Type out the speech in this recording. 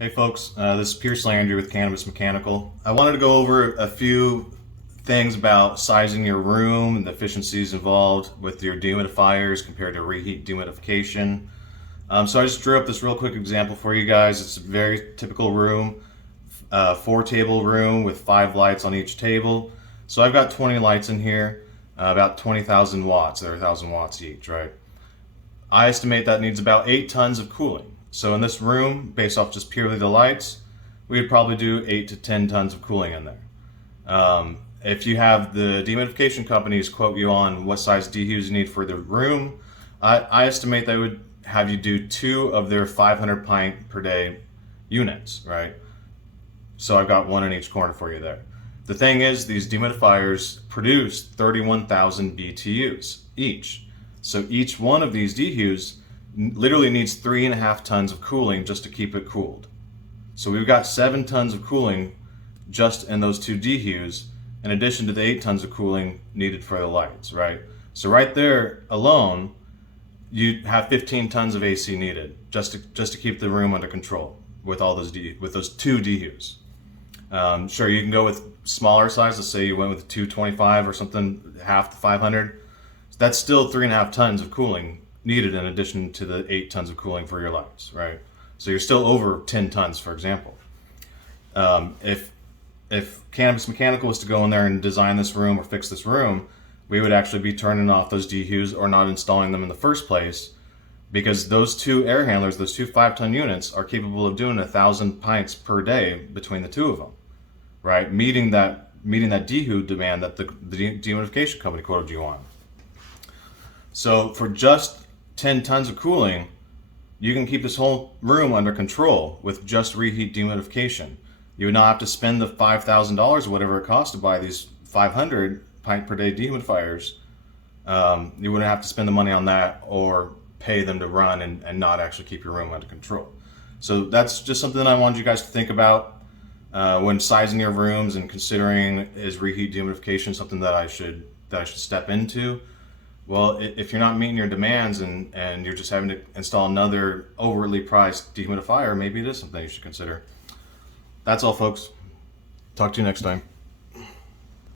Hey folks, this is Pierce Landry with Cannabis Mechanical. I wanted to go over a few things about sizing your room and the efficiencies involved with your dehumidifiers compared to reheat dehumidification. So I just drew up this real quick example for you guys. It's a very typical room, 4-table room with 5 lights on each table. So I've got 20 lights in here, about 20,000 watts. They're 1,000 watts each, right? I estimate that needs about 8 tons of cooling. So in this room, based off just purely the lights, we would probably do 8 to 10 tons of cooling in there. If you have the dehumidification companies quote you on what size dehus you need for the room, I estimate they would have you do 2 of their 500 pint per day units, right? So I've got one in each corner for you there. The thing is, these dehumidifiers produce 31,000 BTUs each. So each one of these dehus literally needs 3.5 tons of cooling just to keep it cooled. So we've got 7 tons of cooling just in those 2 dehus, in addition to the 8 tons of cooling needed for the lights, right? So right there alone, you have 15 tons of AC needed just to keep the room under control with all those with those 2 dehus. Sure, you can go with smaller size. Let's say you went with 225 or something, half the 500. That's still 3.5 tons of cooling needed in addition to the 8 tons of cooling for your lights, right? So you're still over 10 tons, for example. If Cannabis Mechanical was to go in there and design this room or fix this room, we would actually be turning off those dehus or not installing them in the first place, because those 2 air handlers, those 2 5-ton units, are capable of doing 1,000 pints per day between the 2 of them, right? Meeting that dehu demand that the dehumidification company quoted you on. So for just 10 tons of cooling, you can keep this whole room under control with just reheat dehumidification. You would not have to spend the $5,000 or whatever it costs to buy these 500 pint per day dehumidifiers. You wouldn't have to spend the money on that or pay them to run and not actually keep your room under control. So that's just something I wanted you guys to think about when sizing your rooms and considering, is reheat dehumidification something that I should step into? Well, if you're not meeting your demands and you're just having to install another overly priced dehumidifier, maybe it is something you should consider. That's all, folks. Talk to you next time.